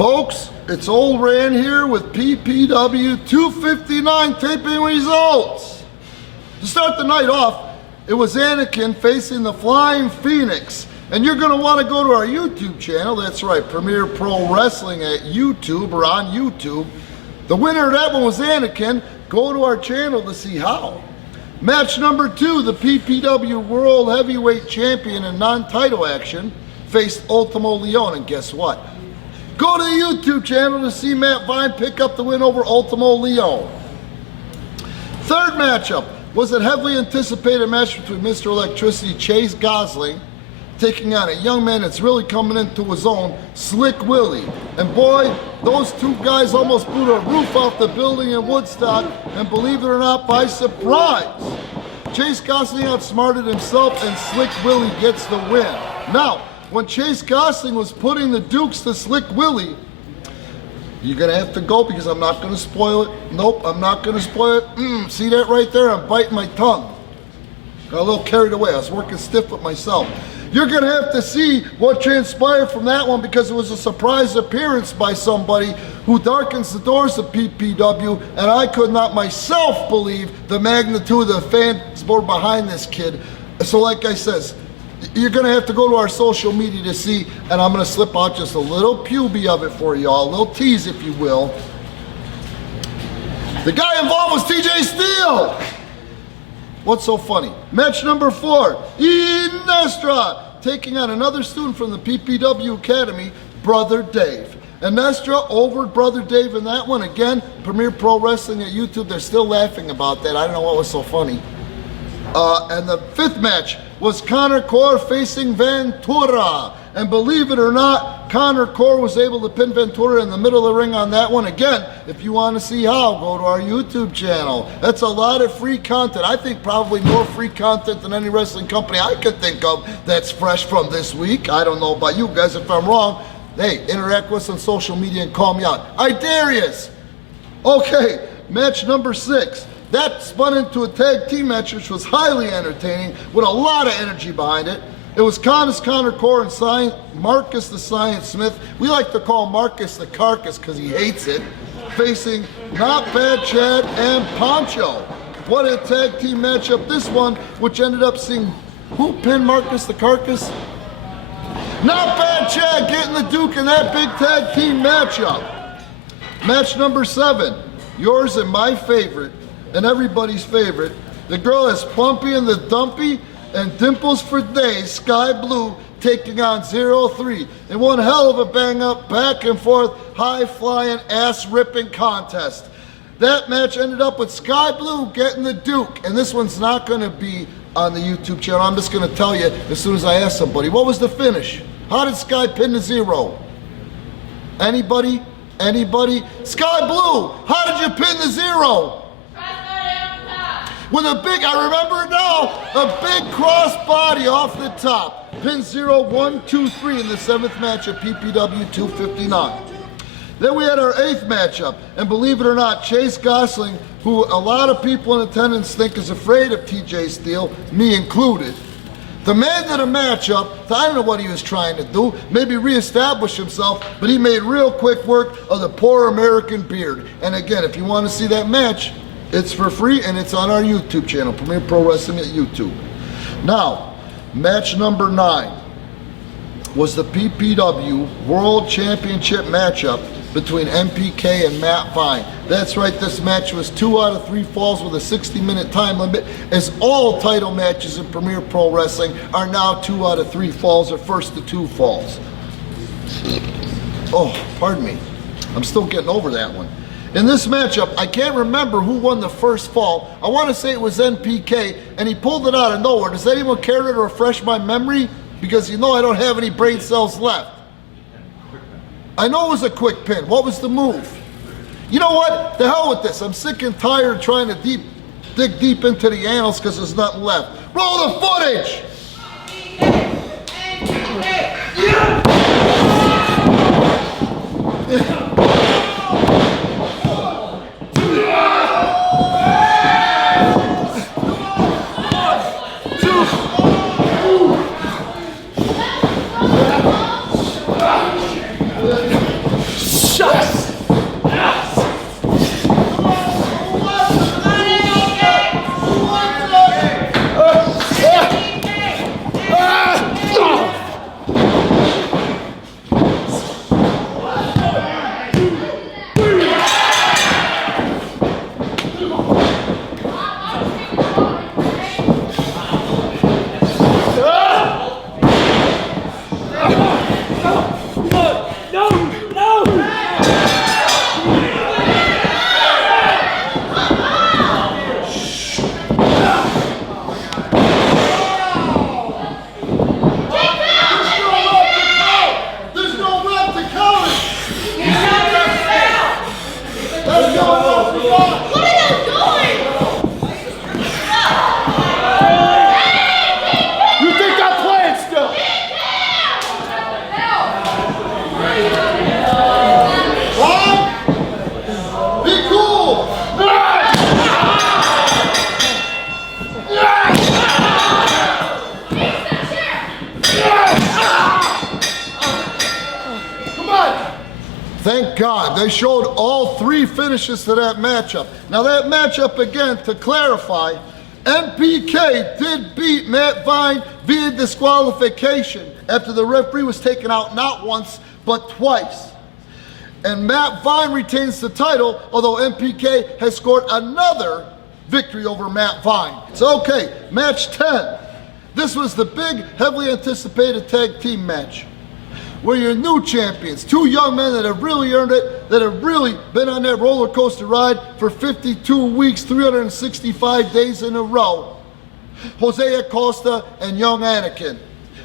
Folks, it's old Rand here with PPW259 taping results. To start the night off, it was Anakin facing the Flying Phoenix. And you're going to want to go to our YouTube channel. That's right, Premier Pro Wrestling at YouTube or on YouTube. The winner of that one was Anakin. Go to our channel to see how. Match number 2, the PPW World Heavyweight Champion in non-title action faced Ultimo Leon. And guess what? Go to the YouTube channel to see Matt Vine pick up the win over Ultimo Leon. Third matchup was a heavily anticipated match between Mr. Electricity Chase Gosling taking on a young man that's really coming into his own, Slick Willie. And boy, those two guys almost blew the roof off the building in Woodstock, and believe it or not, by surprise. Chase Gosling outsmarted himself and Slick Willie gets the win. Now, when Chase Gosling was putting the Dukes to Slick Willie, you're gonna have to go because I'm not gonna spoil it. Nope, I'm not gonna spoil it. See that right there? I'm biting my tongue. Got a little carried away. I was working stiff with myself. You're gonna have to see what transpired from that one because it was a surprise appearance by somebody who darkens the doors of PPW, and I could not myself believe the magnitude of the fans were behind this kid. So like I says, you're gonna have to go to our social media to see, and I'm gonna slip out just a little puby of it for y'all, a little tease if you will. The guy involved was TJ Steele. What's so funny? Match number 4, Iniestra taking on another student from the PPW Academy, Brother Dave. Iniestra over Brother Dave in that one. Again, Premier Pro Wrestling at YouTube, they're still laughing about that. I don't know what was so funny. And the 5th match was Connor Core facing Ventura. And believe it or not, Connor Core was able to pin Ventura in the middle of the ring on that one. Again, if you want to see how, go to our YouTube channel. That's a lot of free content. I think probably more free content than any wrestling company I could think of that's fresh from this week. I don't know about you guys. If I'm wrong, hey, interact with us on social media and call me out. I dare yous. Okay, match number 6. That spun into a tag team match, which was highly entertaining with a lot of energy behind it. It was Connor Core and Marcus the Science Smith. We like to call Marcus the Carcass because he hates it. Facing Not Bad Chad and Poncho. What a tag team matchup this one, which ended up seeing who pinned Marcus the Carcass? Not Bad Chad getting the Duke in that big tag team matchup. Match number 7, yours and my favorite, and everybody's favorite. The girl is Plumpy and the Dumpy, and Dimples for Days, Sky Blue, taking on 0-3 in one hell of a bang-up, back and forth, high-flying, ass-ripping contest. That match ended up with Sky Blue getting the Duke, and this one's not going to be on the YouTube channel. I'm just going to tell you as soon as I ask somebody. What was the finish? How did Sky pin the 0? Anybody? Anybody? Sky Blue, how did you pin the 0? With a big, I remember it now, a big cross body off the top. Pin 0, 1, 2, 3 in the 7th match of PPW 259. Then we had our 8th matchup, and believe it or not, Chase Gosling, who a lot of people in attendance think is afraid of TJ Steele, me included, demanded a matchup. I don't know what he was trying to do, maybe reestablish himself, but he made real quick work of the poor American beard. And again, if you want to see that match, it's for free and it's on our YouTube channel, Premier Pro Wrestling at YouTube. Now, match number 9 was the PPW World Championship matchup between N.P.K and Matt Vine. That's right, this match was 2 out of 3 falls with a 60-minute time limit, as all title matches in Premier Pro Wrestling are now 2 out of 3 falls or first to 2 falls. Oh, pardon me. I'm still getting over that one. In this matchup, I can't remember who won the first fall. I want to say it was N.P.K, and he pulled it out of nowhere. Does anyone care to refresh my memory? Because you know I don't have any brain cells left. I know it was a quick pin. What was the move? You know what? The hell with this. I'm sick and tired of trying to dig deep into the annals because there's nothing left. Roll the footage! Thank God. They showed all 3 finishes to that matchup. Now that matchup, again, to clarify, N.P.K did beat Matt Vine via disqualification after the referee was taken out not once, but twice. And Matt Vine retains the title, although N.P.K has scored another victory over Matt Vine. So okay, match 10. This was the big, heavily anticipated tag team match, where your new champions, 2 young men that have really earned it, that have really been on that roller coaster ride for 52 weeks, 365 days in a row, José Acosta and young Anakin.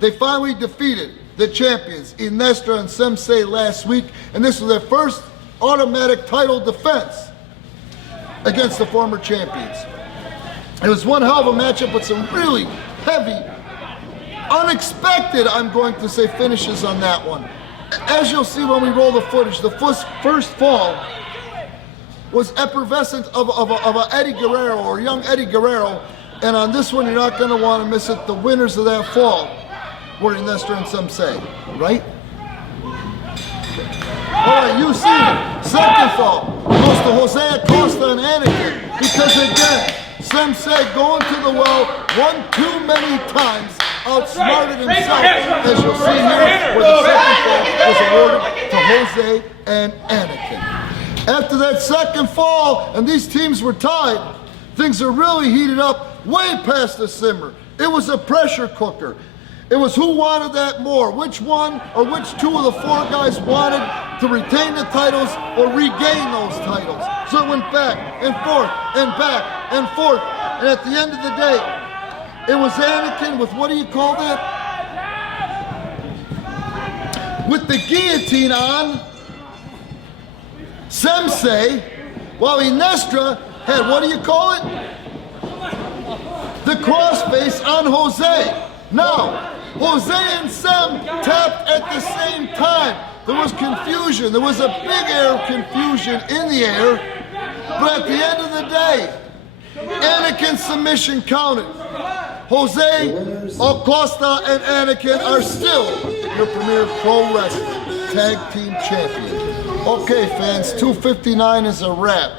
They finally defeated the champions, Iniestra and Semsei, last week, and this was their first automatic title defense against the former champions. It was one hell of a matchup with some really heavy, unexpected, I'm going to say, finishes on that one. As you'll see when we roll the footage, the first fall was effervescent of a Eddie Guerrero, or young Eddie Guerrero, and on this one you're not going to want to miss it. The winners of that fall were Iniestra and Semsei, right? All right, you see it. Second fall goes to José Acosta and Anakin, because again, Semsei going to the well one too many times, outsmarted himself, as you'll see here, where the second fall was awarded to José and Anakin. After that second fall, and these teams were tied, things are really heated up way past the simmer. It was a pressure cooker. It was who wanted that more, which one or which 2 of the 4 guys wanted to retain the titles or regain those titles. So it went back and forth and back and forth. And at the end of the day, it was Anakin with, what do you call that? With the guillotine on Semsei, while Iniestra had, what do you call it? The crossface on José. Now, José and Sem tapped at the same time. There was confusion. There was a big air of confusion in the air. But at the end of the day, Anakin's submission counted. José Acosta and Anakin are still your premier pro wrestling tag team champion. Okay, fans, 259 is a wrap.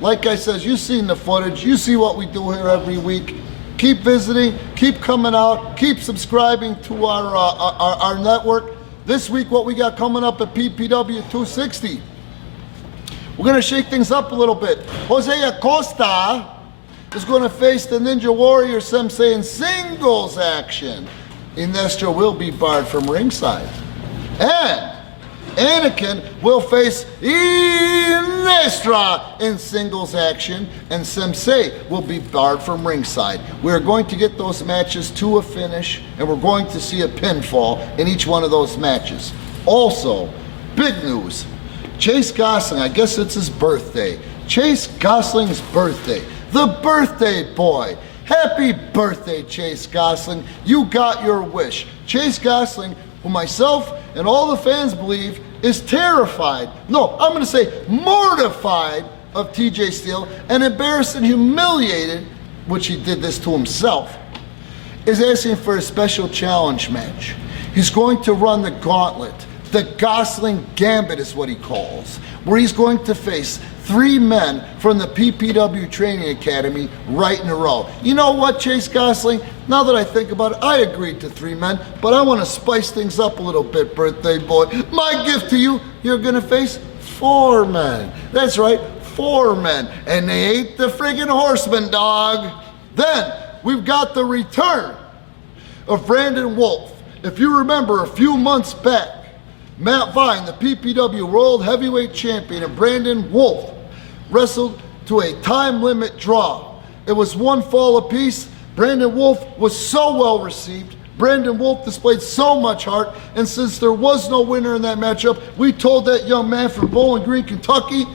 Like I said, you've seen the footage. You see what we do here every week. Keep visiting, keep coming out, keep subscribing to our network. This week, what we got coming up at PPW260. We're going to shake things up a little bit. José Acosta is going to face the Ninja Warrior Semsei in singles action. Iniestra will be barred from ringside. And Anakin will face Iniestra in singles action, and Semsei will be barred from ringside. We're going to get those matches to a finish, and we're going to see a pinfall in each one of those matches. Also, big news, Chase Gosling, I guess it's his birthday. Chase Gosling's birthday, the birthday boy. Happy birthday, Chase Gosling. You got your wish. Chase Gosling, who myself and all the fans believe is terrified, no, I'm gonna say mortified of TJ Steele and embarrassed and humiliated, which he did this to himself, is asking for a special challenge match. He's going to run the gauntlet. The Gosling Gambit is what he calls, where he's going to face 3 men from the PPW Training Academy right in a row. You know what, Chase Gosling? Now that I think about it, I agreed to 3 men, but I want to spice things up a little bit, birthday boy. My gift to you, you're going to face 4 men. That's right, 4 men. And they ain't the friggin' Horsemen, dog. Then, we've got the return of Brandon Wolf. If you remember, a few months back, Matt Vine, the PPW World Heavyweight Champion, and Brandon Wolf wrestled to a time limit draw. It was 1 fall apiece. Brandon Wolf was so well received. Brandon Wolf displayed so much heart, and since there was no winner in that matchup, we told that young man from Bowling Green, Kentucky,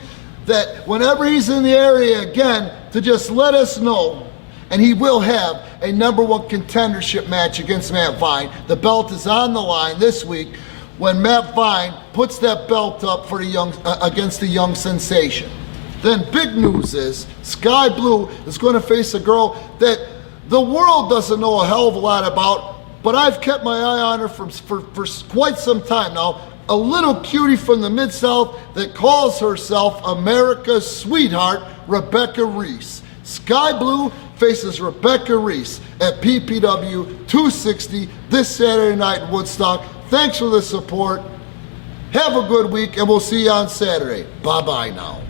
that whenever he's in the area again, to just let us know, and he will have a #1 contendership match against Matt Vine. The belt is on the line this week when Matt Vine puts that belt up for the young against the young sensation. Then big news is Sky Blue is going to face a girl that the world doesn't know a hell of a lot about, but I've kept my eye on her for quite some time now. a little cutie from the Mid-South that calls herself America's sweetheart, Rebecca Reese. Sky Blue faces Rebecca Reese at PPW 260 this Saturday night in Woodstock. Thanks for the support. Have a good week, and we'll see you on Saturday. Bye-bye now.